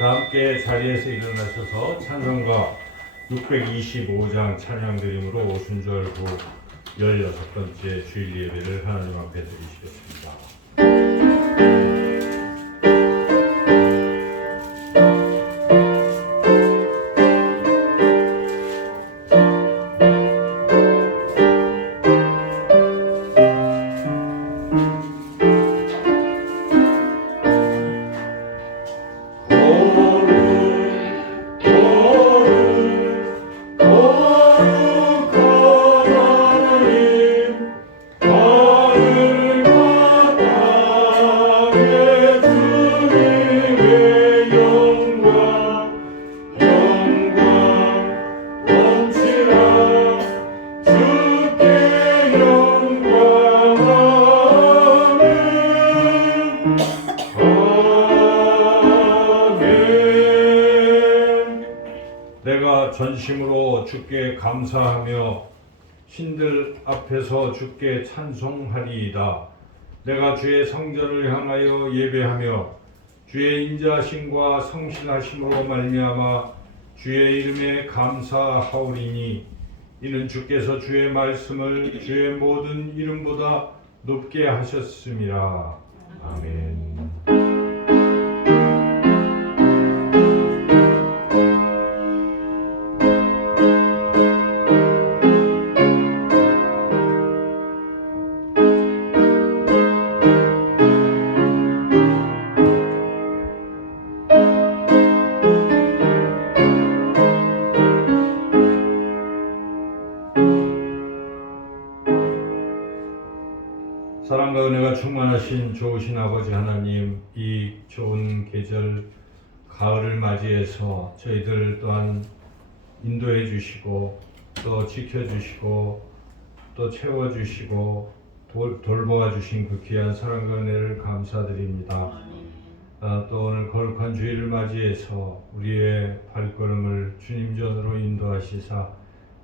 다 함께 자리에서 일어나셔서 찬송가 625장 찬양드림으로 오순절 후 16번째 주일 예배를 하나님 앞에 드리시겠습니다. 내가 전심으로 주께 감사하며 신들 앞에서 주께 찬송하리이다. 내가 주의 성전을 향하여 예배하며 주의 인자하심과 성실하심으로 말미암아 주의 이름에 감사하오리니 이는 주께서 주의 말씀을 주의 모든 이름보다 높게 하셨음이라. 아멘. 사랑과 은혜가 충만하신 좋으신 아버지 하나님, 이 좋은 계절 가을을 맞이해서 저희들 또한 인도해 주시고 또 지켜주시고 또 채워주시고 돌보아 주신 그 귀한 사랑과 은혜를 감사드립니다. 또 오늘 거룩한 주일을 맞이해서 우리의 발걸음을 주님 전으로 인도하시사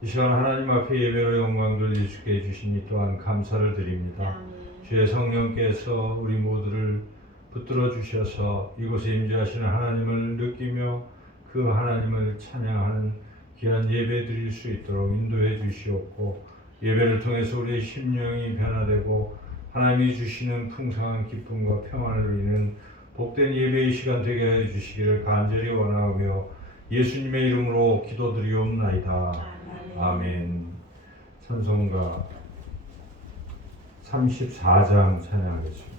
이 시간 하나님 앞에 예배로 영광 돌려주게 해주시니 또한 감사를 드립니다. 주의 성령께서 우리 모두를 붙들어 주셔서 이곳에 임재하시는 하나님을 느끼며 그 하나님을 찬양하는 귀한 예배 드릴 수 있도록 인도해 주시옵고 예배를 통해서 우리의 심령이 변화되고 하나님이 주시는 풍성한 기쁨과 평안을 누리는 복된 예배의 시간 되게 해 주시기를 간절히 원하오며 예수님의 이름으로 기도드리옵나이다. 아멘. 찬송가 34장 찬양하겠습니다.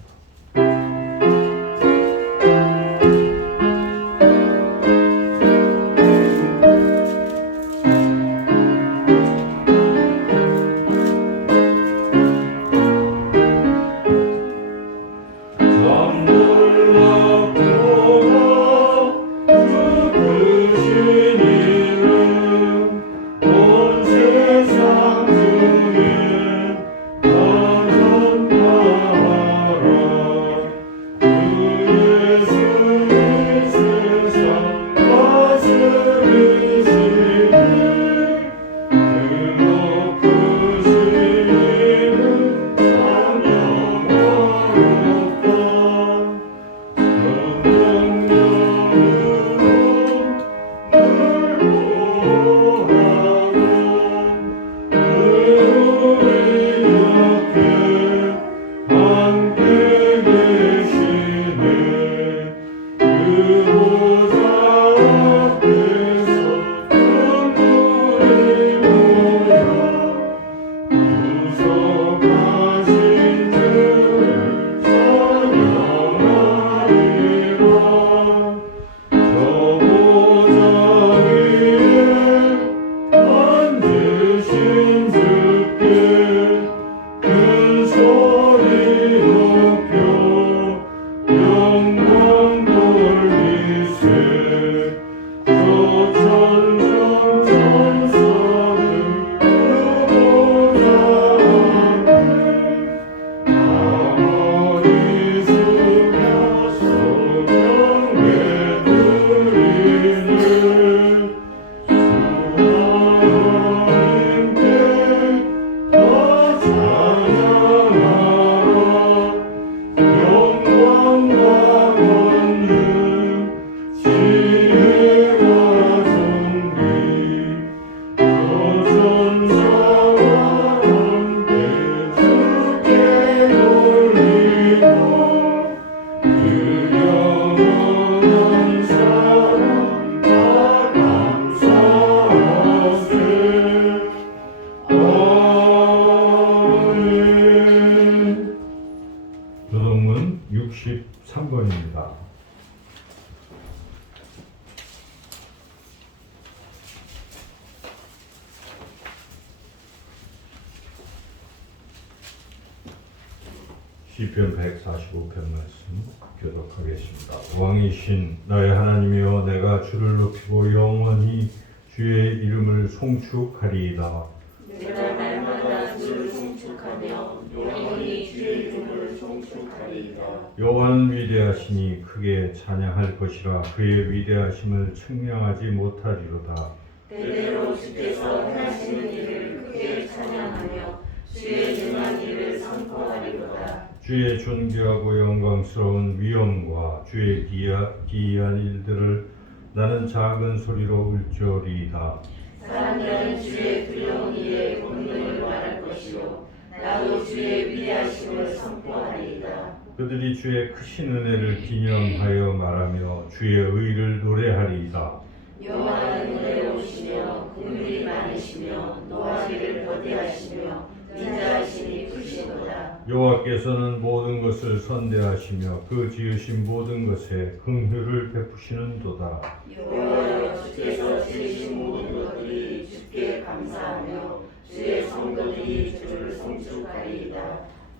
영광과 권능 63번입니다. 시편 145편 말씀 교독하겠습니다. 왕이신 나의 하나님이여 내가 주를 높이고 영원히 주의 이름을 송축하리이다. 내가 날마다 주를 송축하며 영원히 주의 이름을 송축하리이다. 여호와는 위대하시니 크게 찬양할 것이라. 그의 위대하심을 측량하지 못하리로다. 때때로 주께서 행하시는 일을 크게 찬양하며 주의 능한 일을 선포하리로다. 주의 존귀하고 영광스러운 위엄과 주의 기이한 일들을 나는 작은 소리로 울조리이다. 사람들은 주의 두려운 일에 본능을 말할 것이요 나도 주의 위대하심을 선포하리이다. 그들이 주의 크신 은혜를 기념하여 말하며 주의 의를 노래하리이다. 여호와는 은혜로우시며 긍휼이 많으시며 노하기를 거대하시며 인자하심이 크시도다. 여호와께서는 모든 것을 선대하시며 그 지으신 모든 것에 긍휼을 베푸시는도다. 여호와여 주께서 지으신 모든 것들이 주께 감사하며 주의 성도들이 주를 송축하리이다.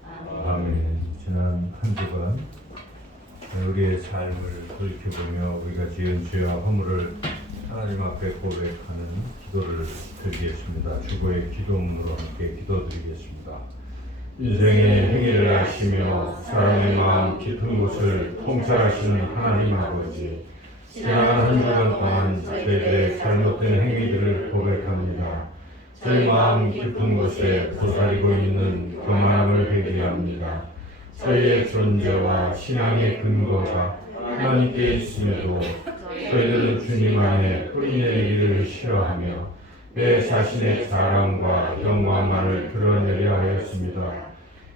아멘. 아멘. 지난 한 주간 우리의 삶을 돌이켜보며 우리가 지은 죄와 허물을 하나님 앞에 고백하는 기도를 드리겠습니다. 주보의 기도문으로 함께 기도드리겠습니다. 인생의 행위를 아시며 사람의 마음 깊은 곳을 통찰하시는 하나님 아버지, 지난 한 주간 동안 저희들의 잘못된 행위들을 고백합니다. 저희 마음 깊은 곳에 도사리고 있는 교만함을 회개합니다. 저희의 존재와 신앙의 근거가 하나님께 있음에도 저희들은 주님 안에 뿌리내리기를 싫어하며 내 자신의 자랑과 영광만을 드러내려 하였습니다.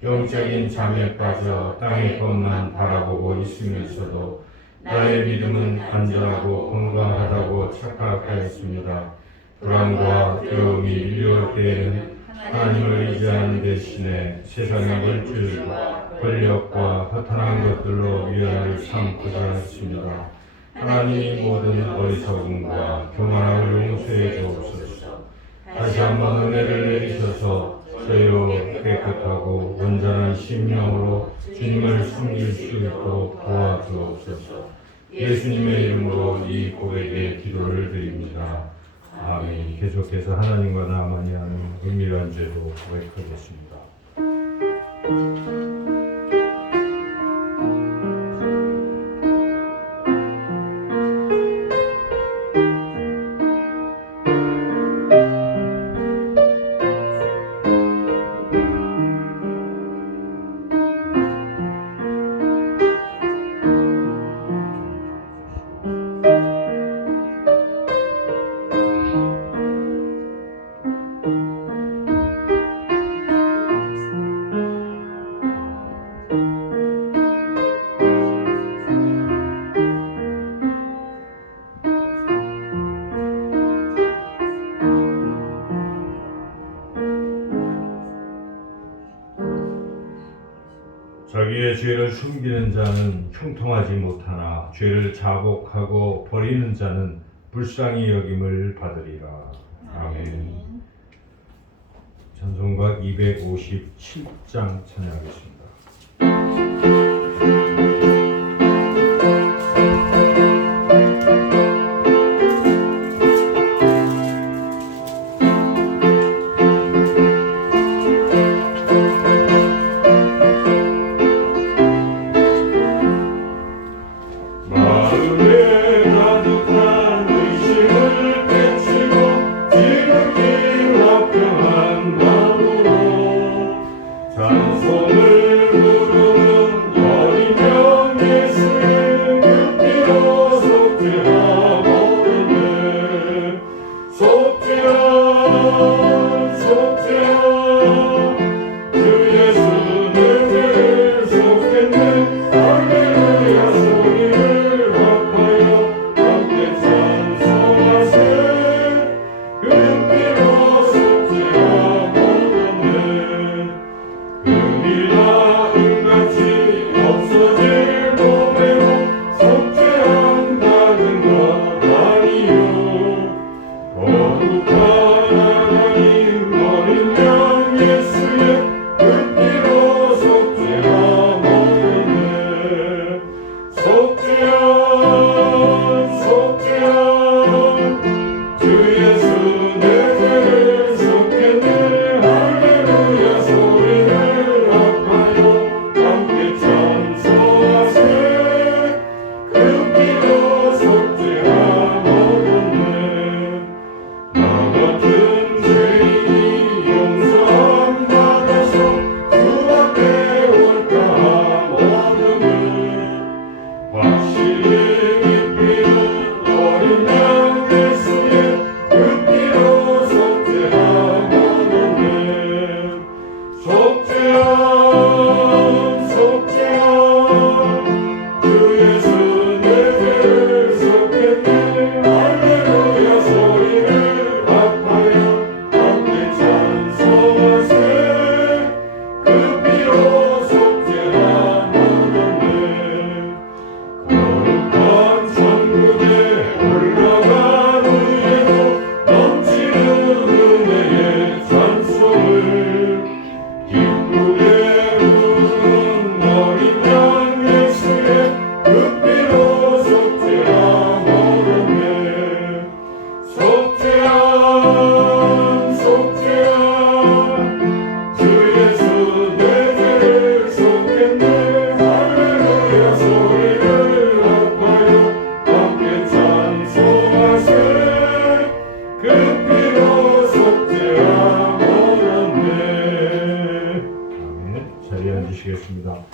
영적인 잠에 빠져 땅의 것만 바라보고 있으면서도 나의 믿음은 안전하고 건강하다고 착각하였습니다. 불안과 두려움이 밀려올 때에는 하나님을 의지하는 대신에 세상의 물질과 권력과 허탄한 것들로 위안을 삼고자 했습니다. 하나님이 모든 어리석음과 교만함을 용서해 주옵소서. 다시 한번 은혜를 내리셔서 저희로 깨끗하고 온전한 심령으로 주님을 섬길 수 있도록 도와주옵소서. 예수님의 이름으로 이 고백의 기도를 드립니다. 아멘. 계속해서 하나님과 나만이 하는 은밀한 죄도 고백하겠습니다. 자기의 죄를 숨기는 자는 형통하지 못하나 죄를 자복하고 버리는 자는 불쌍히 여김을 받으리라. 아멘. 찬송가 257장 찬양하겠습니다. 찬송을 하겠습니다.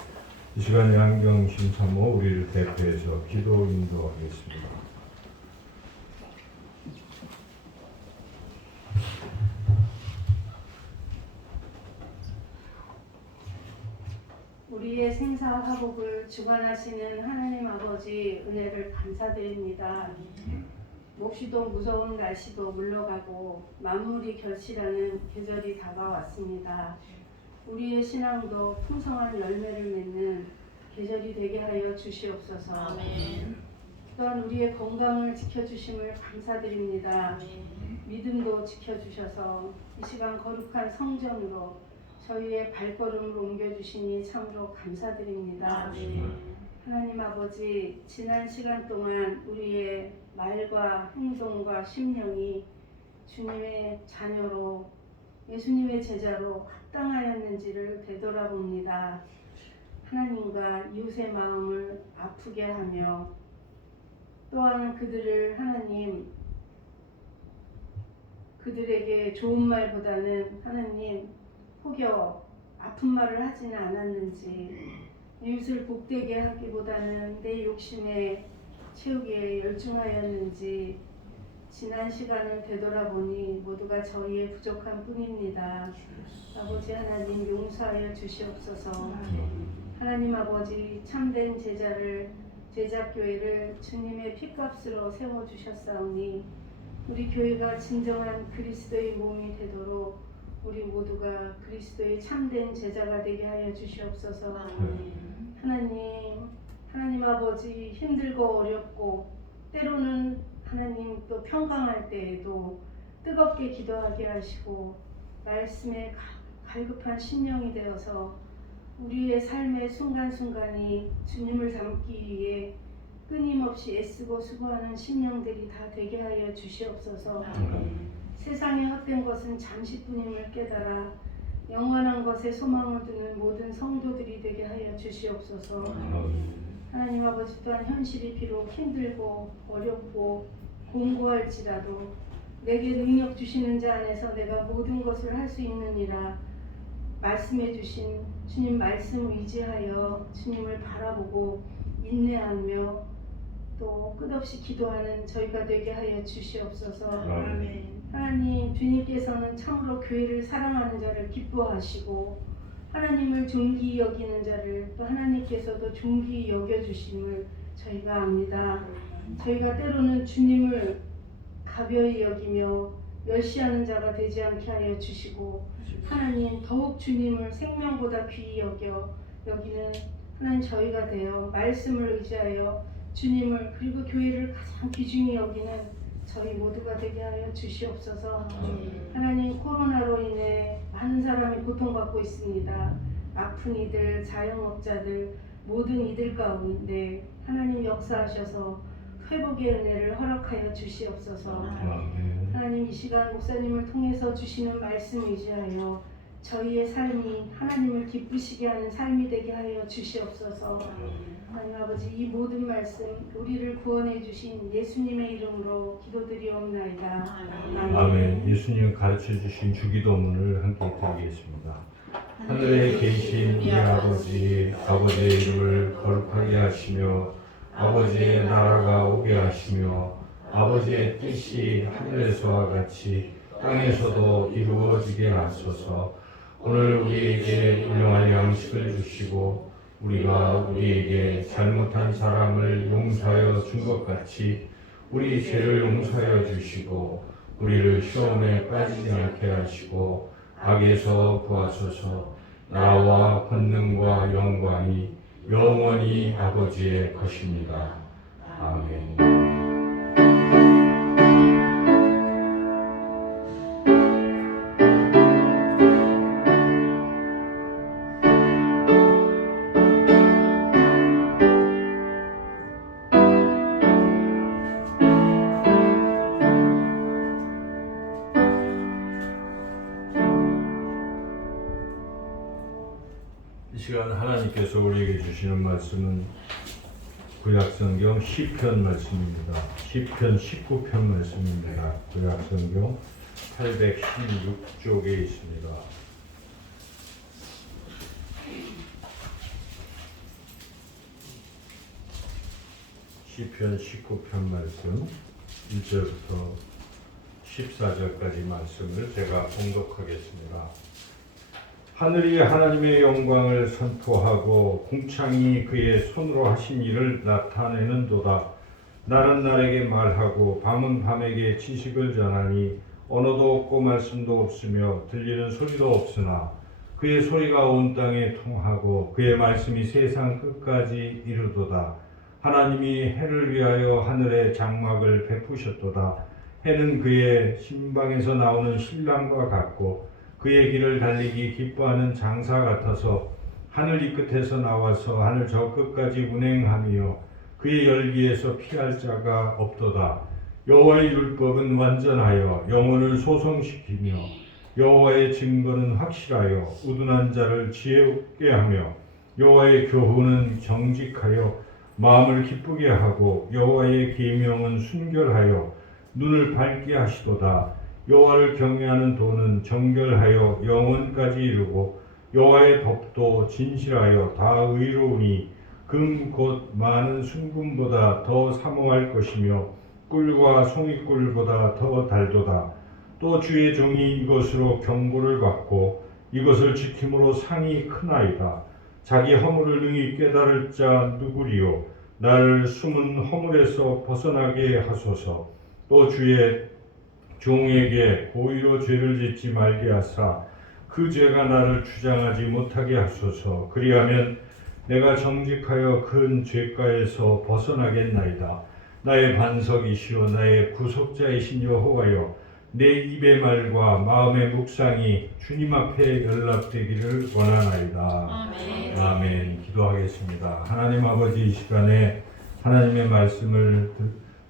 이 시간 양경심 사모 우리를 대표해서 기도 인도하겠습니다. 우리의 생사와 화복을 주관하시는 하나님 아버지 은혜를 감사드립니다. 몹시도 무서운 날씨도 물러가고 만물이 결실하는 계절이 다가왔습니다. 우리의 신앙도 풍성한 열매를 맺는 계절이 되게 하여 주시옵소서. 아멘. 또한 우리의 건강을 지켜주심을 감사드립니다. 믿음도 지켜주셔서 이 시간 거룩한 성전으로 저희의 발걸음을 옮겨주시니 참으로 감사드립니다. 아멘. 하나님 아버지, 지난 시간 동안 우리의 말과 행동과 심령이 주님의 자녀로 예수님의 제자로 합당하였는지를 되돌아봅니다. 하나님과 이웃의 마음을 아프게 하며 또한 그들을 하나님 그들에게 좋은 말보다는 하나님 혹여 아픈 말을 하지는 않았는지 이웃을 복되게 하기보다는 내 욕심에 채우기에 열중하였는지 지난 시간을 되돌아보니 모두가 저희의 부족한 뿐입니다. 아버지 하나님 용서하여 주시옵소서. 하나님 아버지 참된 제자교회를 주님의 피값으로 세워주셨사오니 우리 교회가 진정한 그리스도의 몸이 되도록 우리 모두가 그리스도의 참된 제자가 되게 하여 주시옵소서. 하나님 아버지 힘들고 어렵고 때로는 하나님 또 평강할 때에도 뜨겁게 기도하게 하시고 말씀에 갈급한 심령이 되어서 우리의 삶의 순간순간이 주님을 닮기 위해 끊임없이 애쓰고 수고하는 심령들이 다 되게 하여 주시옵소서. 세상에 헛된 것은 잠시뿐임을 깨달아 영원한 것에 소망을 두는 모든 성도들이 되게 하여 주시옵소서. 하나님 아버지 또한 현실이 비록 힘들고 어렵고 공고할지라도 내게 능력 주시는 자 안에서 내가 모든 것을 할 수 있느니라 말씀해 주신 주님 말씀 의지하여 주님을 바라보고 인내하며 또 끝없이 기도하는 저희가 되게 하여 주시옵소서. 아멘. 하나님 주님께서는 참으로 교회를 사랑하는 자를 기뻐하시고 하나님을 존귀히 여기는 자를 또 하나님께서도 존귀히 여겨주심을 저희가 압니다. 저희가 때로는 주님을 가벼이 여기며 멸시하는 자가 되지 않게 하여 주시고 하나님 더욱 주님을 생명보다 귀히 여기는 하나님 저희가 되어 말씀을 의지하여 주님을 그리고 교회를 가장 귀중히 여기는 저희 모두가 되게 하여 주시옵소서. 하나님 코로나로 인해 많은 사람이 고통받고 있습니다. 아픈 이들, 자영업자들 모든 이들 가운데 하나님 역사하셔서 회복의 은혜를 허락하여 주시옵소서. 하나님 이 시간 목사님을 통해서 주시는 말씀 의지하여 저희의 삶이 하나님을 기쁘시게 하는 삶이 되게 하여 주시옵소서. 하나님 아버지 이 모든 말씀 우리를 구원해 주신 예수님의 이름으로 기도드리옵나이다. 아멘. 예수님 가르쳐 주신 주기도문을 함께 드리겠습니다. 하늘에 계신 우리 아버지의 이름을 거룩하게 하시며 아버지의 나라가 오게 하시며 아버지의 뜻이 하늘에서와 같이 땅에서도 이루어지게 하소서. 오늘 우리에게 일용할 양식을 주시고 우리가 우리에게 잘못한 사람을 용서하여 준 것 같이 우리 죄를 용서하여 주시고 우리를 시험에 빠지지 않게 하시고 악에서 구하소서. 나라와 권능과 영광이 영원히 아버지의 것입니다. 아멘. 이 시간 하나님께서 우리에게 주시는 말씀은 구약성경 시편 말씀입니다. 시편 19편 말씀입니다. 구약성경 816쪽에 있습니다. 시편 19편 말씀 1절부터 14절까지 말씀을 제가 봉독하겠습니다. 하늘이 하나님의 영광을 선포하고 궁창이 그의 손으로 하신 일을 나타내는도다. 날은 날에게 말하고 밤은 밤에게 지식을 전하니 언어도 없고 말씀도 없으며 들리는 소리도 없으나 그의 소리가 온 땅에 통하고 그의 말씀이 세상 끝까지 이르도다. 하나님이 해를 위하여 하늘에 장막을 베푸셨도다. 해는 그의 신방에서 나오는 신랑과 같고 그의 길을 달리기 기뻐하는 장사 같아서 하늘 이 끝에서 나와서 하늘 저 끝까지 운행하며 그의 열기에서 피할 자가 없도다. 여호와의 율법은 완전하여 영혼을 소성시키며 여호와의 증거는 확실하여 우둔한 자를 지혜롭게 하며 여호와의 교훈은 정직하여 마음을 기쁘게 하고 여호와의 계명은 순결하여 눈을 밝게 하시도다. 여호와를 경외하는 도는 정결하여 영원까지 이르고 여호와의 법도 진실하여 다 의로우니 금 곧 많은 순금보다 더 사모할 것이며 꿀과 송이꿀보다 더 달도다. 또 주의 종이 이것으로 경고를 받고 이것을 지킴으로 상이 크나이다. 자기 허물을 능히 깨달을 자 누구리요. 나를 숨은 허물에서 벗어나게 하소서. 또 주의 종에게 고의로 죄를 짓지 말게 하사 그 죄가 나를 주장하지 못하게 하소서. 그리하면 내가 정직하여 큰 죄가에서 벗어나겠나이다. 나의 반석이시오 나의 구속자이신 여호와여, 내 입의 말과 마음의 묵상이 주님 앞에 연락되기를 원하나이다. 아멘. 아멘. 기도하겠습니다. 하나님 아버지, 이 시간에 하나님의 말씀을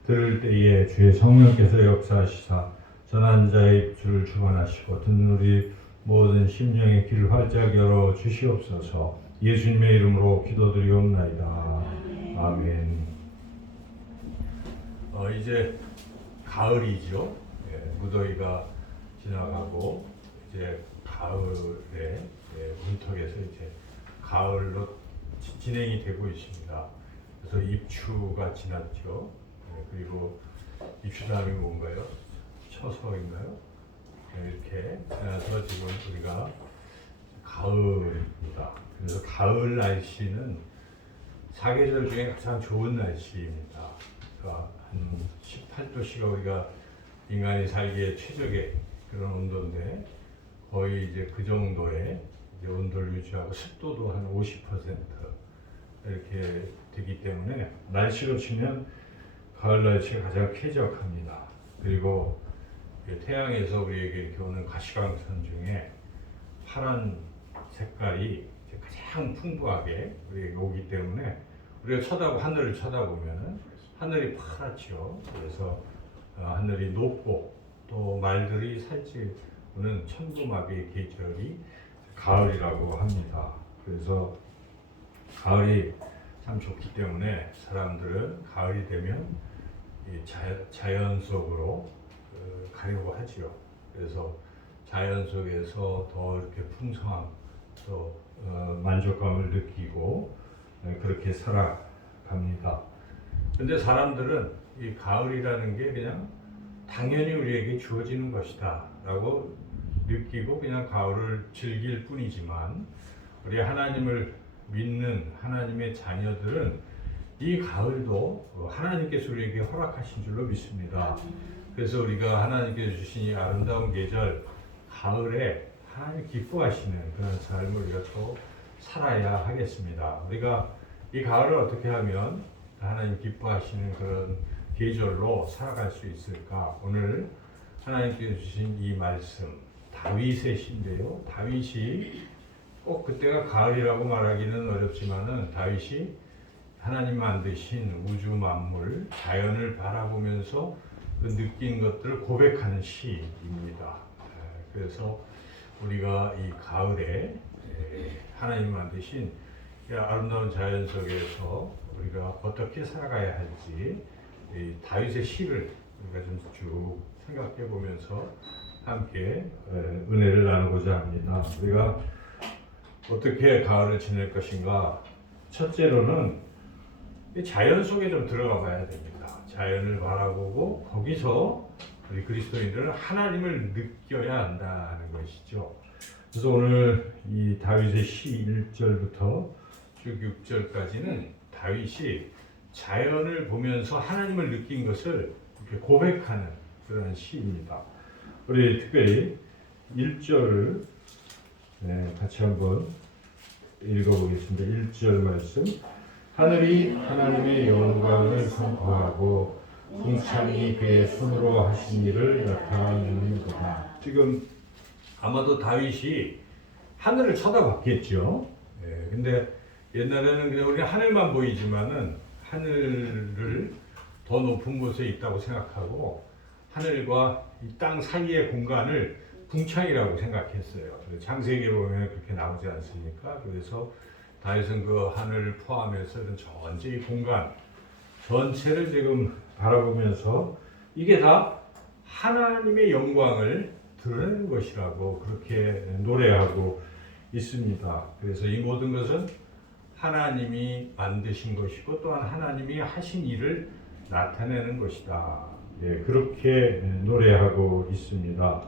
들을 때에 주의 성령께서 역사하시사 전한 자의 입술을 주관하시고 듣는 우리 모든 심령의 귀를 활짝 열어 주시옵소서. 예수님의 이름으로 기도드리옵나이다. 아멘. 이제 가을이죠. 무더위가 지나가고 이제 가을에 문턱에서 이제 가을로 진행이 되고 있습니다. 그래서 입추가 지났죠. 그리고 입추 다음이 뭔가요? 처서인가요? 이렇게 지나서 지금 우리가 가을입니다. 그래서 가을 날씨는 사계절 중에 가장 좋은 날씨입니다. 그러니까 한 18도씨가 우리가 인간이 살기에 최적의 그런 온도인데 거의 이제 그 정도의 이제 온도를 유지하고 습도도 한 50% 이렇게 되기 때문에 날씨로 치면 가을 날씨가 가장 쾌적합니다. 그리고 태양에서 우리에게 이렇게 오는 가시광선 중에 파란 색깔이 가장 풍부하게 우리에게 오기 때문에 우리가 하늘을 쳐다보면 하늘이 파랗죠. 그래서 하늘이 높고 또 말들이 살찌우는 천고마비의 계절이 가을이라고 합니다. 그래서 가을이 참 좋기 때문에 사람들은 가을이 되면 자연 속으로 가려고 하지요. 그래서 자연 속에서 더 이렇게 풍성함 또 만족감을 느끼고 그렇게 살아갑니다. 근데 사람들은 이 가을이라는 게 그냥 당연히 우리에게 주어지는 것이다 라고 느끼고 그냥 가을을 즐길 뿐이지만 우리 하나님을 믿는 하나님의 자녀들은 이 가을도 하나님께서 우리에게 허락하신 줄로 믿습니다. 그래서 우리가 하나님께서 주신 이 아름다운 계절 가을에 하나님 기뻐하시는 그런 삶을 우리가 또 살아야 하겠습니다. 우리가 이 가을을 어떻게 하면 하나님 기뻐하시는 그런 계절로 살아갈 수 있을까? 오늘 하나님께서 주신 이 말씀 다윗의 시인데요. 다윗이 꼭 그때가 가을이라고 말하기는 어렵지만은 다윗이 하나님 만드신 우주 만물 자연을 바라보면서 그 느낀 것들을 고백하는 시입니다. 그래서 우리가 이 가을에 하나님 만드신 아름다운 자연 속에서 우리가 어떻게 살아가야 할지 다윗의 시를 우리가 좀 쭉 생각해 보면서 함께 은혜를 나누고자 합니다. 우리가 어떻게 가을을 지낼 것인가? 첫째로는 자연 속에 좀 들어가 봐야 됩니다. 자연을 바라보고 거기서 우리 그리스도인들은 하나님을 느껴야 한다는 것이죠. 그래서 오늘 이 다윗의 시 1절부터 쭉 6절까지는 다윗이 자연을 보면서 하나님을 느낀 것을 이렇게 고백하는 그런 시입니다. 우리 특별히 1절을 같이 한번 읽어보겠습니다. 1절 말씀. 하늘이 하나님의 영광을 선포하고 궁창이 그의 손으로 하신 일을 나타내는도다. 지금 아마도 다윗이 하늘을 쳐다봤겠죠. 근데 옛날에는 그냥 우리 하늘만 보이지만은 하늘을 더 높은 곳에 있다고 생각하고 하늘과 이 땅 사이의 공간을 궁창이라고 생각했어요. 창세기에 보면 그렇게 나오지 않습니까? 그래서 다윗은 그 하늘을 포함해서 이런 전체 이 공간 전체를 지금 바라보면서 이게 다 하나님의 영광을 드러내는 것이라고 그렇게 노래하고 있습니다. 그래서 이 모든 것은 하나님이 만드신 것이고 또한 하나님이 하신 일을 나타내는 것이다. 그렇게 노래하고 있습니다.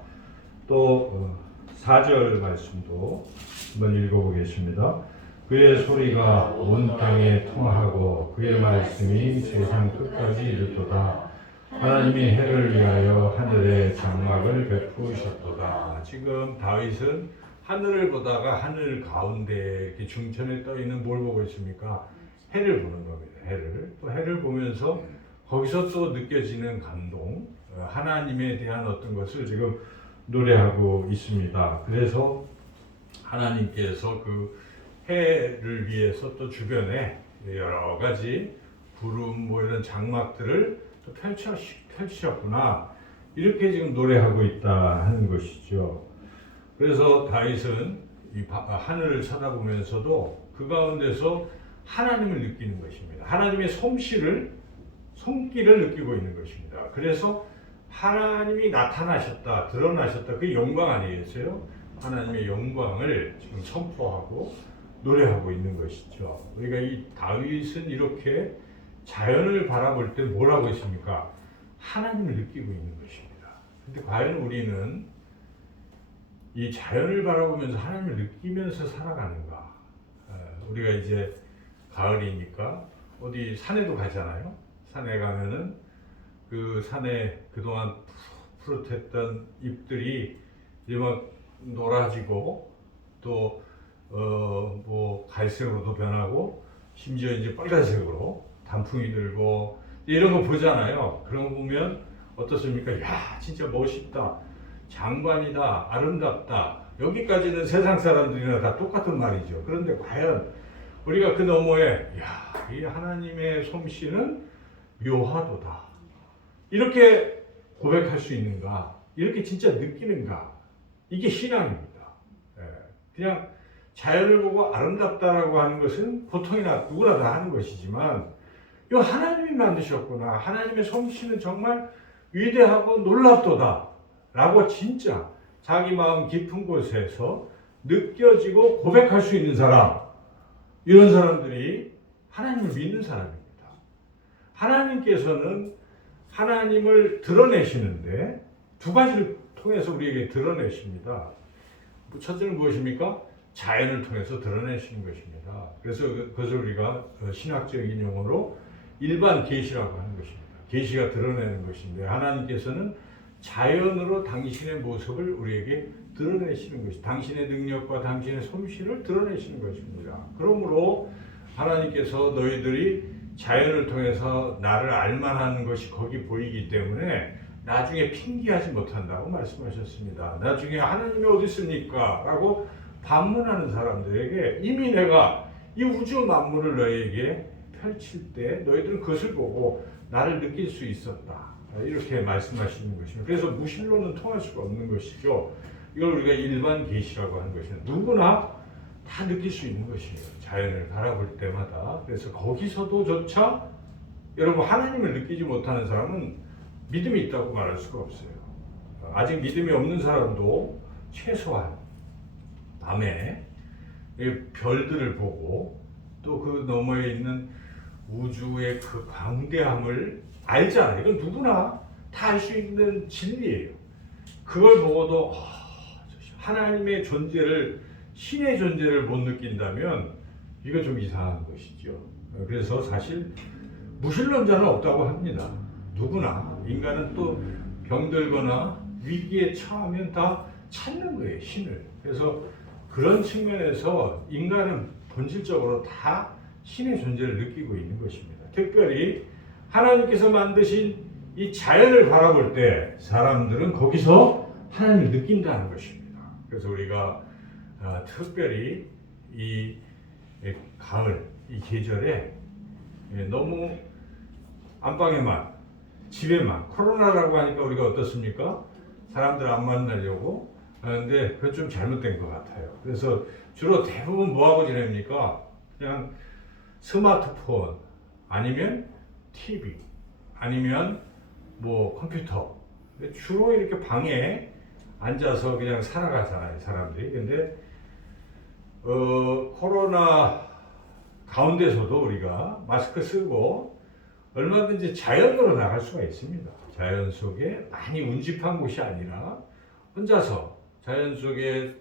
또 4절 말씀도 한번 읽어보겠습니다. 그의 소리가 온 땅에 통하고 그의 말씀이 세상 끝까지 이르도다. 하나님이 해를 위하여 하늘에 장막을 베푸셨도다. 지금 다윗은 하늘을 보다가 하늘 가운데 이렇게 중천에 떠 있는 뭘 보고 있습니까? 해를 보는 겁니다. 해를. 또 해를 보면서 거기서 또 느껴지는 감동, 하나님에 대한 어떤 것을 지금 노래하고 있습니다. 그래서 하나님께서 그 해를 위해서 또 주변에 여러 가지 구름 뭐 이런 장막들을 또 펼치셨구나. 이렇게 지금 노래하고 있다 하는 것이죠. 그래서 다윗은 이 하늘을 쳐다보면서도 그 가운데서 하나님을 느끼는 것입니다. 하나님의 손길을 느끼고 있는 것입니다. 그래서 하나님이 나타나셨다, 드러나셨다, 그 영광 아니겠어요? 하나님의 영광을 지금 선포하고 노래하고 있는 것이죠. 우리가 이 다윗은 이렇게 자연을 바라볼 때 뭐라고 했습니까? 하나님을 느끼고 있는 것입니다. 근데 과연 우리는 이 자연을 바라보면서 하나님을 느끼면서 살아가는가? 우리가 이제 가을이니까 어디 산에도 가잖아요. 산에 가면은 그 산에 그동안 푸릇했던 잎들이 이제 막 노라지고 또 뭐 갈색으로도 변하고 심지어 이제 빨간색으로 단풍이 들고 이런 거 보잖아요. 그런 거 보면 어떻습니까? 야, 진짜 멋있다, 장관이다, 아름답다. 여기까지는 세상 사람들이나 다 똑같은 말이죠. 그런데 과연 우리가 그 너머에 야, 이 하나님의 솜씨는 묘하도다. 이렇게 고백할 수 있는가? 이렇게 진짜 느끼는가? 이게 신앙입니다. 그냥 자연을 보고 아름답다라고 하는 것은 보통이나 누구나 다 하는 것이지만 이 하나님이 만드셨구나. 하나님의 솜씨는 정말 위대하고 놀랍도다. 라고 진짜 자기 마음 깊은 곳에서 느껴지고 고백할 수 있는 사람, 이런 사람들이 하나님을 믿는 사람입니다. 하나님께서는 하나님을 드러내시는데 두 가지를 통해서 우리에게 드러내십니다. 첫째는 무엇입니까? 자연을 통해서 드러내시는 것입니다. 그래서 그것을 우리가 신학적인 용어로 일반 계시라고 하는 것입니다. 계시가 드러내는 것인데 하나님께서는 자연으로 당신의 모습을 우리에게 드러내시는 것이, 당신의 능력과 당신의 솜씨를 드러내시는 것입니다. 그러므로 하나님께서 너희들이 자연을 통해서 나를 알만한 것이 거기 보이기 때문에 나중에 핑계하지 못한다고 말씀하셨습니다. 나중에 하나님이 어디 있습니까? 라고 반문하는 사람들에게 이미 내가 이 우주 만물을 너희에게 펼칠 때 너희들은 그것을 보고 나를 느낄 수 있었다. 이렇게 말씀하시는 것입니다. 그래서 무실로는 통할 수가 없는 것이죠. 이걸 우리가 일반 계시라고 하는 것입니다. 누구나 다 느낄 수 있는 것이에요. 자연을 바라볼 때마다. 그래서 거기서도조차 여러분 하나님을 느끼지 못하는 사람은 믿음이 있다고 말할 수가 없어요. 아직 믿음이 없는 사람도 최소한 밤에 별들을 보고 또 그 너머에 있는 우주의 그 광대함을 알잖아요. 이건 누구나 다 알 수 있는 진리예요. 그걸 보고도 하나님의 존재를, 신의 존재를 못 느낀다면 이거 좀 이상한 것이죠. 그래서 사실 무신론자는 없다고 합니다. 누구나 인간은 또 병들거나 위기에 처하면 다 찾는 거예요, 신을. 그래서 그런 측면에서 인간은 본질적으로 다 신의 존재를 느끼고 있는 것입니다. 특별히 하나님께서 만드신 이 자연을 바라볼 때 사람들은 거기서 하나님을 느낀다는 것입니다. 그래서 우리가 특별히 이 가을, 이 계절에 너무 안방에만, 집에만, 코로나라고 하니까 우리가 어떻습니까? 사람들 안 만나려고 하는데 그건 좀 잘못된 것 같아요. 그래서 주로 대부분 뭐하고 지냅니까? 그냥 스마트폰, 아니면 TV, 아니면 뭐 컴퓨터. 주로 이렇게 방에 앉아서 그냥 살아가잖아요, 사람들이. 근데 코로나 가운데서도 우리가 마스크 쓰고 얼마든지 자연으로 나갈 수가 있습니다. 자연 속에 많이 운집한 곳이 아니라 혼자서 자연 속에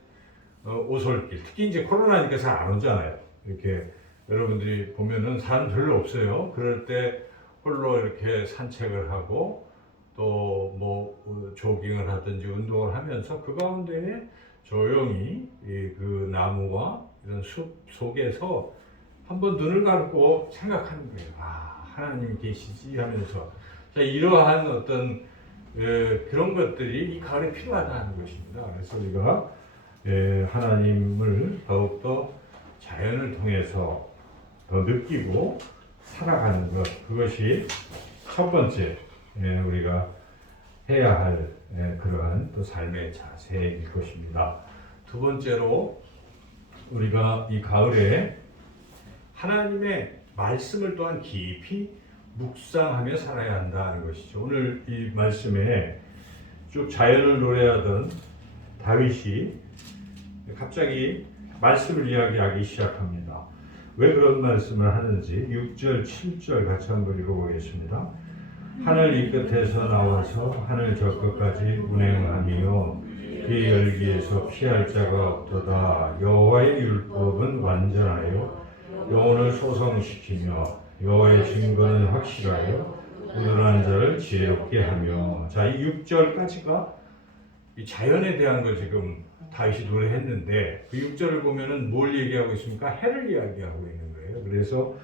오솔길, 특히 이제 코로나니까 잘 안 오잖아요. 이렇게 여러분들이 보면은 사람 별로 없어요. 그럴 때 홀로 이렇게 산책을 하고 또 뭐 조깅을 하든지 운동을 하면서 그 가운데 조용히 그 나무와 이런 숲 속에서 한번 눈을 감고 생각하는 거예요. 아, 하나님이 계시지 하면서. 자, 이러한 어떤 그런 것들이 이 가을에 필요하다는 것입니다. 그래서 우리가 하나님을 더욱더 자연을 통해서 더 느끼고 살아가는 것, 그것이 첫 번째 우리가 해야 할 그러한 또 삶의 자세일 것입니다. 두 번째로 우리가 이 가을에 하나님의 말씀을 또한 깊이 묵상하며 살아야 한다는 것이죠. 오늘 이 말씀에 쭉 자연을 노래하던 다윗이 갑자기 말씀을 이야기하기 시작합니다. 왜 그런 말씀을 하는지 6절, 7절 같이 한번 읽어보겠습니다. 하늘 이 끝에서 나와서 하늘 저 끝까지 운행하며 그 열기에서 피할 자가 없도다. 여호와의 율법은 완전하여 영혼을 소성시키며 여호와의 증거는 확실하여 우둔한 자를 지혜롭게 하며. 자, 이 6절까지가 이 자연에 대한 걸 지금 다윗이 노래했는데 그 6절을 보면은 뭘 얘기하고 있습니까? 해를 이야기하고 있는 거예요. 그래서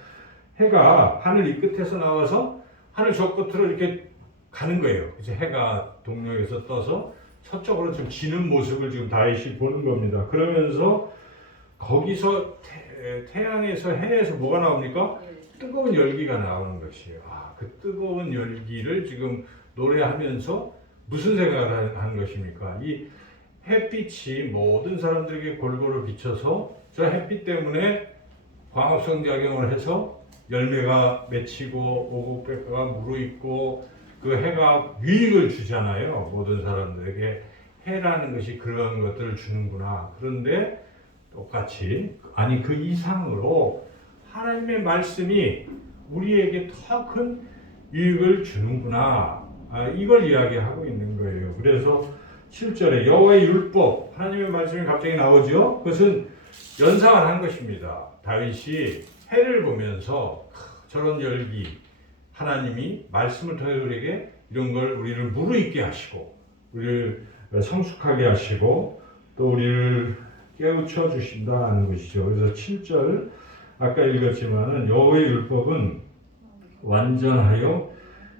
해가 하늘 이 끝에서 나와서 하늘 저 끝으로 이렇게 가는 거예요. 그래서 해가 동쪽에서 떠서 서쪽으로 좀 지는 모습을 지금 다윗이 보는 겁니다. 그러면서 거기서 태양에서 해에서 뭐가 나옵니까? 뜨거운 열기가 나오는 것이에요. 아, 그 뜨거운 열기를 지금 노래하면서 무슨 생각을 하는 것입니까? 이 햇빛이 모든 사람들에게 골고루 비쳐서 저 햇빛 때문에 광합성 작용을 해서 열매가 맺히고 오곡백과가 무르익고 그 해가 유익을 주잖아요. 모든 사람들에게 해라는 것이 그런 것들을 주는구나. 그런데 똑같이 아니 그 이상으로 하나님의 말씀이 우리에게 더 큰 유익을 주는구나. 이걸 이야기하고 있는 거예요. 그래서 7절에 여호와의 율법, 하나님의 말씀이 갑자기 나오죠. 그것은 연상을 한 것입니다. 다윗이 해를 보면서 저런 열기, 하나님이 말씀을 통해 우리에게 이런 걸 우리를 무르익게 하시고 우리를 성숙하게 하시고 또 우리를 깨우쳐 주신다는 것이죠. 그래서 7절 아까 읽었지만은 여호와의 율법은 완전하여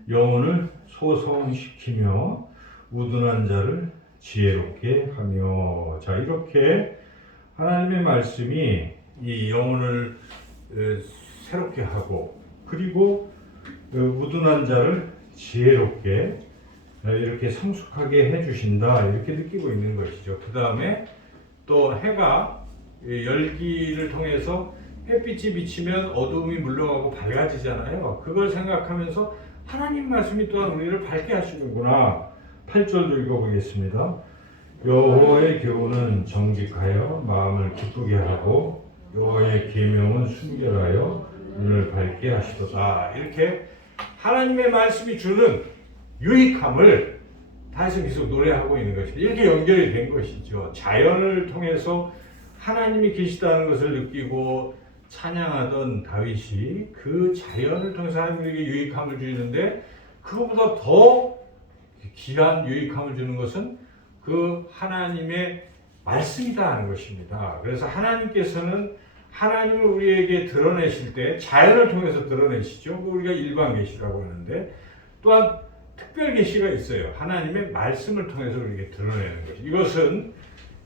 영혼을 소성시키며 우둔한 자를 지혜롭게 하며. 자, 이렇게 하나님의 말씀이 이 영혼을 새롭게 하고 그리고 우둔한 자를 지혜롭게 이렇게 성숙하게 해주신다, 이렇게 느끼고 있는 것이죠. 그 다음에 또 해가 열기를 통해서 햇빛이 비치면 어두움이 물러가고 밝아지잖아요. 그걸 생각하면서 하나님 말씀이 또한 우리를 밝게 하시는구나. 8절도 읽어보겠습니다. 여호와의 교훈은 정직하여 마음을 기쁘게 하고 여호와의 계명은 순결하여 눈을 밝게 하시도다. 이렇게 하나님의 말씀이 주는 유익함을 다시 계속 노래하고 있는 것입니다. 이렇게 연결이 된 것이죠. 자연을 통해서 하나님이 계시다는 것을 느끼고 찬양하던 다윗이 그 자연을 통해서 하나님에게 유익함을 주는데, 그것보다 더 귀한 유익함을 주는 것은 그 하나님의 말씀이다 하는 것입니다. 그래서 하나님께서는 하나님을 우리에게 드러내실 때 자연을 통해서 드러내시죠. 우리가 일반 계시라고 하는데, 또한 특별 계시가 있어요. 하나님의 말씀을 통해서 우리에게 드러내는 것. 이것은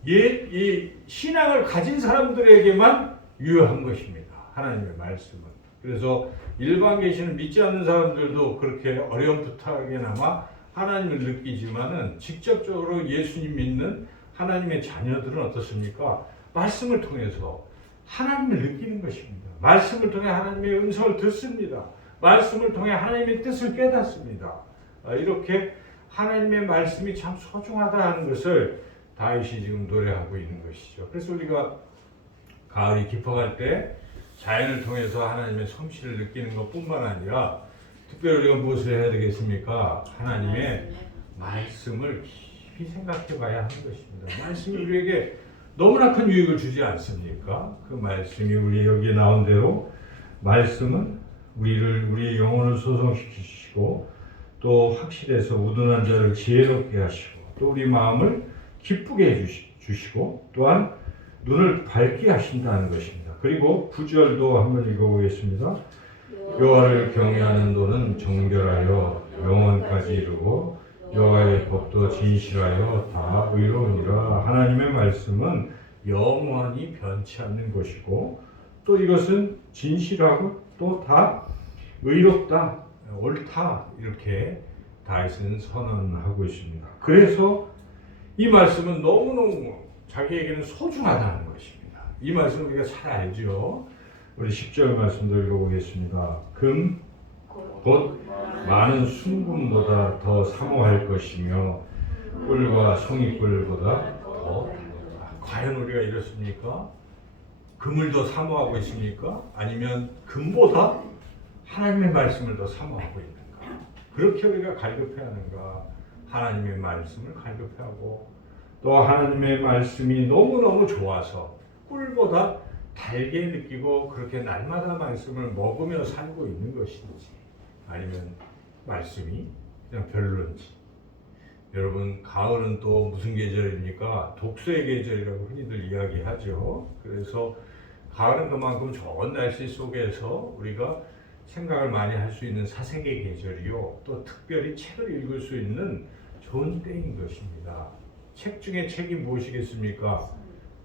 이 신앙을 가진 사람들에게만 유효한 것입니다. 하나님의 말씀은. 그래서 일반 계시는 믿지 않는 사람들도 그렇게 어렴풋하게나마 하나님을 느끼지만은, 직접적으로 예수님 믿는 하나님의 자녀들은 어떻습니까? 말씀을 통해서 하나님을 느끼는 것입니다. 말씀을 통해 하나님의 음성을 듣습니다. 말씀을 통해 하나님의 뜻을 깨닫습니다. 이렇게 하나님의 말씀이 참 소중하다는 것을 다윗이 지금 노래하고 있는 것이죠. 그래서 우리가 가을이 깊어갈 때 자연을 통해서 하나님의 성실을 느끼는 것뿐만 아니라, 특별히 우리가 무엇을 해야 되겠습니까? 하나님의 말씀을 깊이 생각해 봐야 하는 것입니다. 말씀이 우리에게 너무나 큰 유익을 주지 않습니까? 그 말씀이 우리 여기에 나온 대로, 말씀은 우리의 영혼을 소성시키시고, 또 확실해서 우둔한 자를 지혜롭게 하시고, 또 우리 마음을 기쁘게 해주시고, 또한 눈을 밝게 하신다는 것입니다. 그리고 9절도 한번 읽어보겠습니다. 여호와를 경외하는 도는 정결하여 영원까지 이르고 여호와의 법도 진실하여 다 의로우니라. 하나님의 말씀은 영원히 변치 않는 것이고, 또 이것은 진실하고 또 다 의롭다, 옳다, 이렇게 다윗은 선언하고 있습니다. 그래서 이 말씀은 너무너무 자기에게는 소중하다는 것입니다. 이 말씀을 우리가 잘 알죠. 우리 10절 말씀도 읽어보겠습니다. 금 곧 많은 순금보다 더 사모할 것이며 꿀과 송이꿀보다 더 달다. 과연 우리가 이렇습니까? 금을 더 사모하고 있습니까? 아니면 금보다 하나님의 말씀을 더 사모하고 있는가? 그렇게 우리가 갈급해하는가? 하나님의 말씀을 갈급해하고, 또 하나님의 말씀이 너무너무 좋아서 꿀보다 달게 느끼고 그렇게 날마다 말씀을 먹으며 살고 있는 것인지, 아니면 말씀이 그냥 별론지. 여러분, 가을은 또 무슨 계절입니까? 독서의 계절이라고 흔히들 이야기하죠. 그래서 가을은 그만큼 좋은 날씨 속에서 우리가 생각을 많이 할 수 있는 사색의 계절이요, 또 특별히 책을 읽을 수 있는 좋은 때인 것입니다. 책 중에 책이 무엇이겠습니까?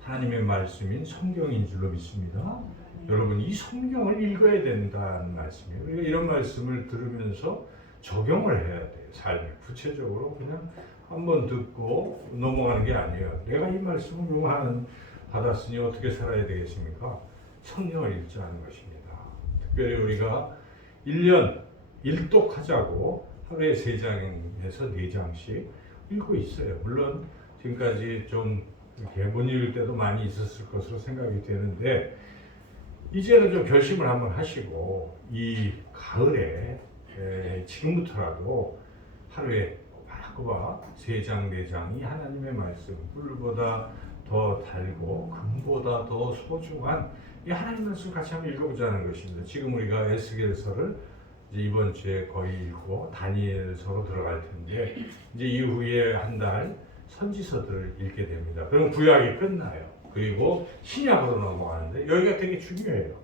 하나님의 말씀인 성경인 줄로 믿습니다. 여러분, 이 성경을 읽어야 된다는 말씀이에요. 우리가 이런 말씀을 들으면서 적용을 해야 돼요. 삶에 구체적으로 그냥 한번 듣고 넘어가는 게 아니에요. 내가 이 말씀을 용한 받았으니 어떻게 살아야 되겠습니까? 성경을 읽자는 것입니다. 특별히 우리가 1년 일독하자고 하루에 3장에서 4장씩 읽고 있어요. 물론 지금까지 좀 이렇게 못 읽을 때도 많이 있었을 것으로 생각이 되는데, 이제는 좀 결심을 한번 하시고 이 가을에 지금부터라도 하루에 꼬박 3장 4장이 하나님의 말씀, 꿀보다 더 달고 금보다 더 소중한 이 하나님 말씀 같이 한번 읽어보자는 것입니다. 지금 우리가 에스겔서를 이제 이번 주에 거의 읽고 다니엘서로 들어갈 텐데, 이제 이후에 한 달 선지서들을 읽게 됩니다. 그럼 구약이 끝나요. 그리고 신약으로 넘어가는데 여기가 되게 중요해요.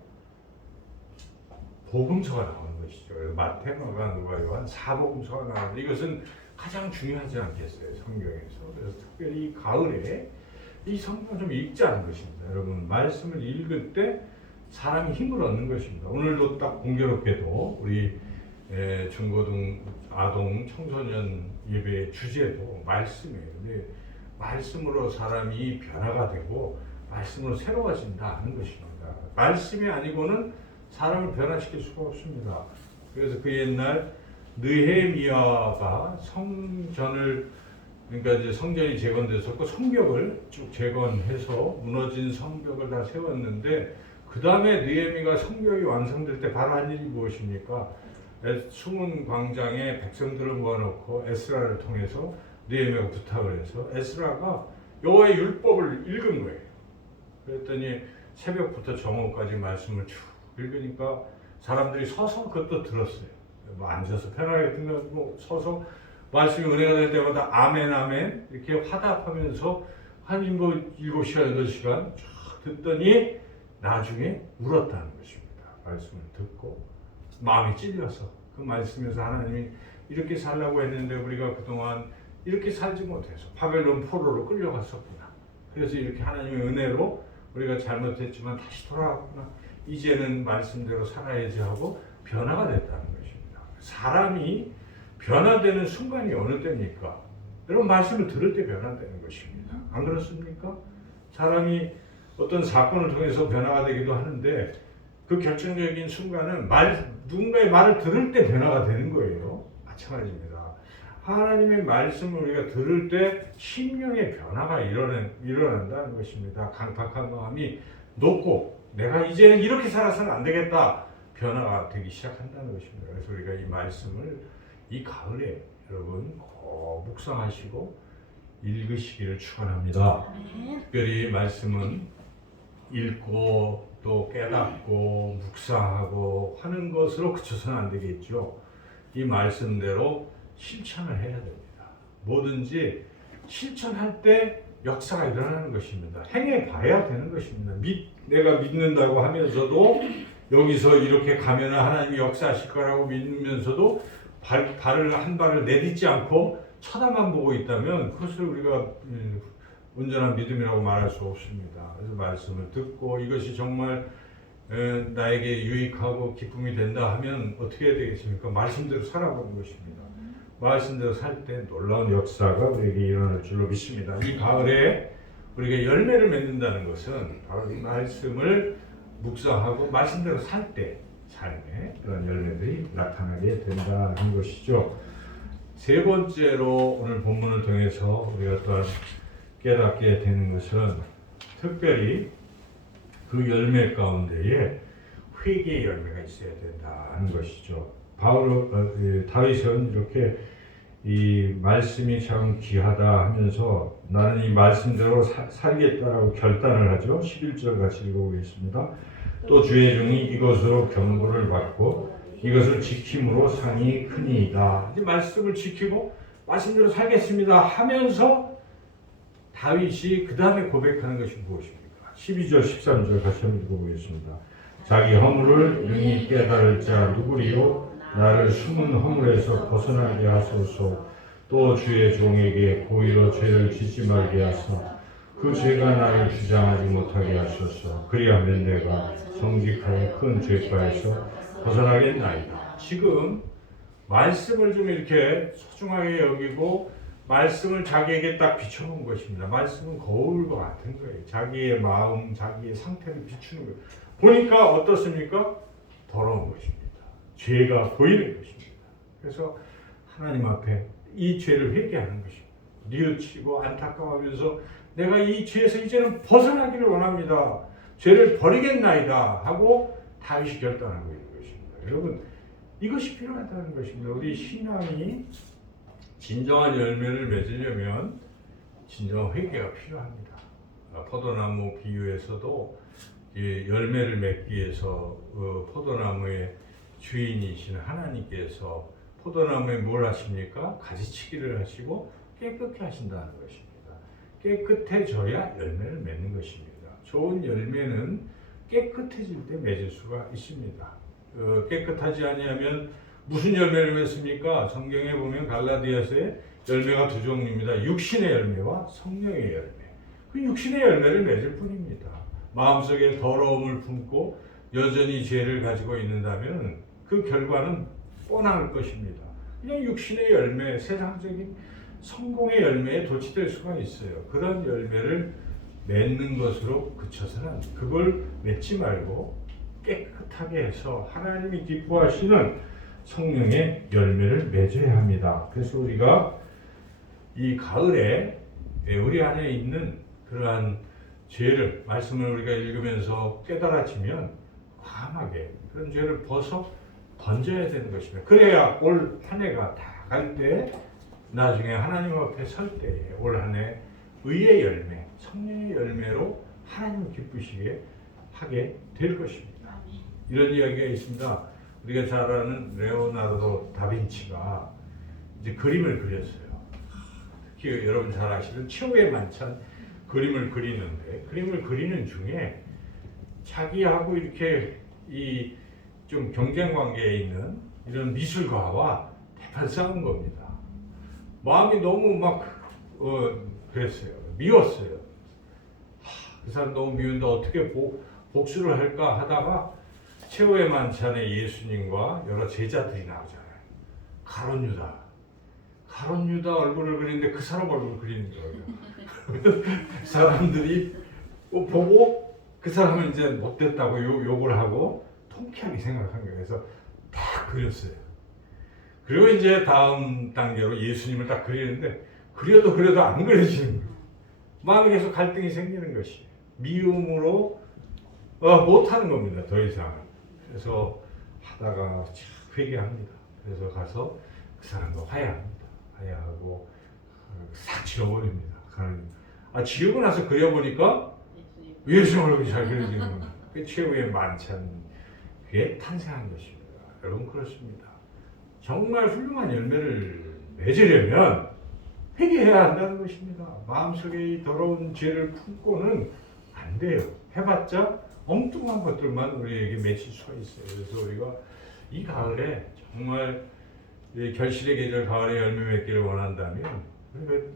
복음서가 나오는 것이죠. 마태, 마가, 누가, 요한 4복음서가 나오는데 이것은 가장 중요하지 않겠어요, 성경에서. 그래서 특별히 가을에 이 성경을 좀 읽자는 것입니다. 여러분, 말씀을 읽을 때 사람이 힘을 얻는 것입니다. 오늘도 딱 공교롭게도 우리 중고등, 아동, 청소년 예배의 주제도 말씀이에요. 근데 말씀으로 사람이 변화가 되고 말씀으로 새로워진다 하는 것입니다. 말씀이 아니고는 사람을 변화시킬 수가 없습니다. 그래서 그 옛날 느헤미야가 성전을, 그러니까 이제 성전이 재건됐었고 성벽을 쭉 재건해서 무너진 성벽을 다 세웠는데, 그 다음에 느헤미가 성벽이 완성될 때 바로 한 일이 무엇입니까? 숨은 광장에 백성들을 모아놓고 에스라를 통해서 느헤미가 부탁을 해서 에스라가 여호와의 율법을 읽은 거예요. 그랬더니 새벽부터 정오까지 말씀을 쭉 읽으니까 사람들이 서서 그것도 들었어요. 뭐 앉아서 편하게 듣는 뭐 서서 말씀이 은혜가 될 때마다 아멘 아멘 이렇게 화답하면서 한 뭐 7시간 8시간 쭉 듣더니 나중에 울었다는 것입니다. 말씀을 듣고 마음이 찔려서 그 말씀에서 하나님이 이렇게 살라고 했는데 우리가 그동안 이렇게 살지 못해서 바벨론 포로로 끌려갔었구나. 그래서 이렇게 하나님의 은혜로 우리가 잘못했지만 다시 돌아왔구나. 이제는 말씀대로 살아야지 하고 변화가 됐다는 것입니다. 사람이 변화되는 순간이 어느 때입니까? 여러분 말씀을 들을 때 변화되는 것입니다. 안 그렇습니까? 사람이 어떤 사건을 통해서 변화가 되기도 하는데 그 결정적인 순간은 누군가의 말을 들을 때 변화가 되는 거예요. 마찬가지입니다. 하나님의 말씀을 우리가 들을 때 심령의 변화가 일어난다는 것입니다. 강팍한 마음이 녹고 내가 이제는 이렇게 살아서는 안 되겠다. 변화가 되기 시작한다는 것입니다. 그래서 우리가 이 말씀을 이 가을에 여러분 묵상하시고 읽으시기를 축원합니다. 특별히 말씀은 읽고 또 깨닫고 묵상하고 하는 것으로 그쳐서는 안 되겠죠. 이 말씀대로 실천을 해야 됩니다. 뭐든지 실천할 때 역사가 일어나는 것입니다. 행해 봐야 되는 것입니다. 내가 믿는다고 하면서도 여기서 이렇게 가면 하나님이 역사하실 거라고 믿으면서도 발을 한 발을 내딛지 않고 쳐다만 보고 있다면 그것을 우리가 온전한 믿음이라고 말할 수 없습니다. 그래서 말씀을 듣고 이것이 정말 나에게 유익하고 기쁨이 된다 하면 어떻게 해야 되겠습니까? 말씀대로 살아보는 것입니다. 말씀대로 살 때 놀라운 역사가 우리에게 일어날 줄로 믿습니다. 이 가을에 우리가 열매를 맺는다는 것은 바로 이 말씀을 묵상하고 말씀대로 살 때 삶에 그런 열매들이 나타나게 된다는 것이죠. 세 번째로 오늘 본문을 통해서 우리가 또한 깨닫게 되는 것은 특별히 그 열매 가운데에 회개의 열매가 있어야 된다는 것이죠. 다윗은 이렇게 이 말씀이 참 귀하다 하면서 나는 이 말씀대로 살겠다라고 결단을 하죠. 11절 같이 읽어보겠습니다. 또 주의 종이 이것으로 경고를 받고 이것을 지킴으로 상이 크니이다. 이 말씀을 지키고 말씀대로 살겠습니다 하면서 다윗이 그 다음에 고백하는 것이 무엇입니까? 12절 13절 같이 한번 읽어보겠습니다. 자기 허물을 능히 깨달을 자 누구리요? 나를 숨은 허물에서 벗어나게 하소서. 또 주의 종에게 고의로 죄를 짓지 말게 하사 그 죄가 나를 주장하지 못하게 하소서. 그리하면 내가 정직하여 큰 죄가에서 벗어나겠나이다. 지금 말씀을 좀 이렇게 소중하게 여기고 말씀을 자기에게 딱 비춰놓은 것입니다. 말씀은 거울과 같은 거예요. 자기의 마음, 자기의 상태를 비추는 거예요. 보니까 어떻습니까? 더러운 것입니다. 죄가 보이는 것입니다. 그래서 하나님 앞에 이 죄를 회개하는 것입니다. 뉘우치고 안타까워하면서 내가 이 죄에서 이제는 벗어나기를 원합니다. 죄를 버리겠나이다 하고 다윗이 결단하고 있는 것입니다. 여러분 이것이 필요하다는 것입니다. 우리 신앙이 진정한 열매를 맺으려면 진정한 회개가 필요합니다. 포도나무 비유에서도 열매를 맺기 위해서 포도나무의 주인이신 하나님께서 포도나무에 뭘 하십니까? 가지치기를 하시고 깨끗게 하신다는 것입니다. 깨끗해져야 열매를 맺는 것입니다. 좋은 열매는 깨끗해질 때 맺을 수가 있습니다. 깨끗하지 아니하면 무슨 열매를 맺습니까? 성경에 보면 갈라디아서에 열매가 두 종류입니다. 육신의 열매와 성령의 열매. 그 육신의 열매를 맺을 뿐입니다. 마음속에 더러움을 품고 여전히 죄를 가지고 있는다면 그 결과는 뻔할 것입니다. 그냥 육신의 열매, 세상적인 성공의 열매에 도취될 수가 있어요. 그런 열매를 맺는 것으로 그쳐서는 그걸 맺지 말고 깨끗하게 해서 하나님이 기뻐하시는 성령의 열매를 맺어야 합니다. 그래서 우리가 이 가을에 우리 안에 있는 그러한 죄를 말씀을 우리가 읽으면서 깨달아지면 과감하게 그런 죄를 벗어 던져야 되는 것입니다. 그래야 올 한 해가 다 갈 때 나중에 하나님 앞에 설 때에 올 한 해 의의 열매, 성령의 열매로 하나님을 기쁘시게 하게 될 것입니다. 이런 이야기가 있습니다. 우리가 잘 아는 레오나르도 다빈치가 이제 그림을 그렸어요. 특히 여러분 잘 아시는 최후의 만찬 그림을 그리는데 그림을 그리는 중에 자기하고 이렇게 이 좀 경쟁 관계에 있는 이런 미술가와 대판 싸운 겁니다. 마음이 너무 막 그랬어요. 미웠어요. 그 사람 너무 미운데 어떻게 복수를 할까 하다가 최후의 만찬에 예수님과 여러 제자들이 나오잖아요. 가론 유다 얼굴을 그리는데 그 사람 얼굴을 그리는 거예요. 사람들이 보고 그 사람은 이제 못됐다고 욕을 하고 통쾌하게 생각한 거예요. 그래서 다 그렸어요. 그리고 이제 다음 단계로 예수님을 딱 그리는데 그려도 안 그려지는 거예요. 마음에 계속 갈등이 생기는 것이 미움으로 못하는 겁니다. 더 이상. 그래서 하다가 회개합니다. 그래서 가서 그 사람과 화해합니다. 화해하고 싹 지워버립니다. 지우고 나서 그려보니까 예수님 얼굴이 잘 그려지는 겁니다. 그 최후의 만찬 그게 탄생한 것입니다. 여러분 그렇습니다. 정말 훌륭한 열매를 맺으려면 회개해야 한다는 것입니다. 마음속에 이 더러운 죄를 품고는 안 돼요. 해봤자 엉뚱한 것들만 우리에게 맺힐 수가 있어요. 그래서 우리가 이 가을에 정말 결실의 계절 가을에 열매 맺기를 원한다면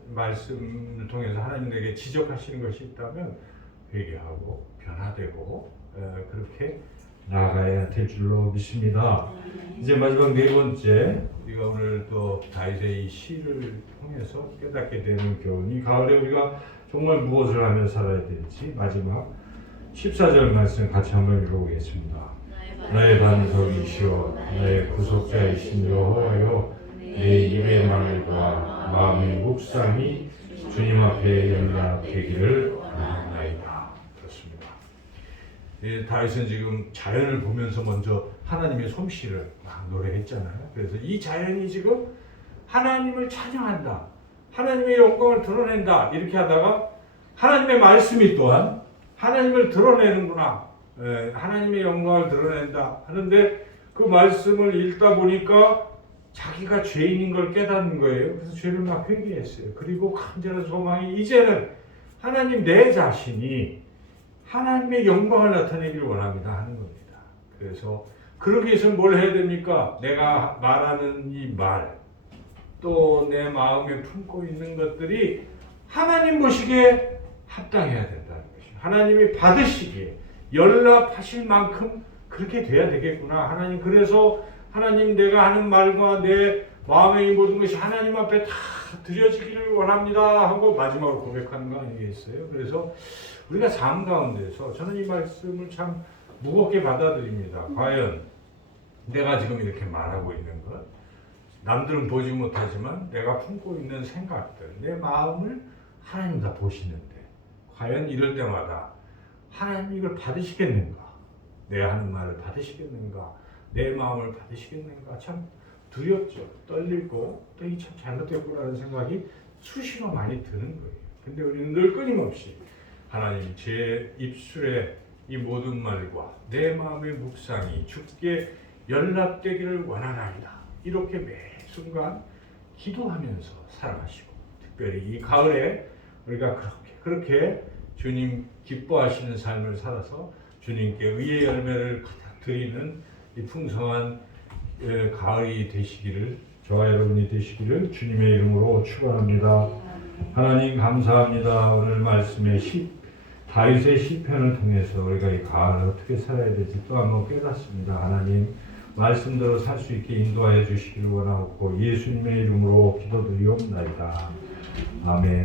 말씀을 통해서 하나님에게 지적하시는 것이 있다면 회개하고 변화되고 그렇게 나아가야 될 줄로 믿습니다. 이제 마지막 네 번째 우리가 오늘 또 다윗의 이 시를 통해서 깨닫게 되는 교훈이 가을에 우리가 정말 무엇을 하며 살아야 될지 마지막 14절 말씀 같이 한번 읽어보겠습니다. 나의 반석이시여 나의 구속자이신 여호와여 내 입의 말과 마음의 묵상이 주님 앞에 연락되기를 원하나이다. 그렇습니다. 다윗은 지금 자연을 보면서 먼저 하나님의 솜씨를 막 노래했잖아요. 그래서 이 자연이 지금 하나님을 찬양한다. 하나님의 영광을 드러낸다. 이렇게 하다가 하나님의 말씀이 또한 하나님을 드러내는구나. 하나님의 영광을 드러낸다 하는데 그 말씀을 읽다 보니까 자기가 죄인인 걸 깨닫는 거예요. 그래서 죄를 막 회개했어요. 그리고 간절한 소망이 이제는 하나님 내 자신이 하나님의 영광을 나타내기를 원합니다 하는 겁니다. 그래서 그러기 위해서는 뭘 해야 됩니까? 내가 말하는 이 말, 또 내 마음에 품고 있는 것들이 하나님 보시기에 합당해야 된다는 것입니다. 하나님이 받으시기에 연락하실 만큼 그렇게 돼야 되겠구나. 하나님 그래서 하나님 내가 하는 말과 내 마음의 모든 것이 하나님 앞에 다 드려지기를 원합니다 하고 마지막으로 고백하는 거 아니겠어요? 그래서 우리가 삶 가운데서 저는 이 말씀을 참 무겁게 받아들입니다. 과연 내가 지금 이렇게 말하고 있는 것, 남들은 보지 못하지만 내가 품고 있는 생각들, 내 마음을 하나님 다 보시는데 과연 이럴 때마다 하나님 이걸 받으시겠는가? 내가 하는 말을 받으시겠는가? 내 마음을 받으시겠는가? 참 두렵죠. 떨리고 또 이 참 잘못됐구나라는 생각이 수시로 많이 드는 거예요. 근데 우리는 늘 끊임없이 하나님 제 입술에 이 모든 말과 내 마음의 묵상이 주께 연락되기를 원하나이다. 이렇게 매 순간 기도하면서 살아가시고 특별히 이 가을에 우리가 그렇게 주님 기뻐하시는 삶을 살아서 주님께 의의 열매를 가득 드리는 이 풍성한 가을이 되시기를 저와 여러분이 되시기를 주님의 이름으로 축원합니다. 하나님 감사합니다. 오늘 말씀의 다윗의 시편을 통해서 우리가 이 가을을 어떻게 살아야 될지 또 한번 깨닫습니다. 하나님 말씀대로 살 수 있게 인도하여 주시기를 원하고 예수님의 이름으로 기도드리옵나이다. 아멘.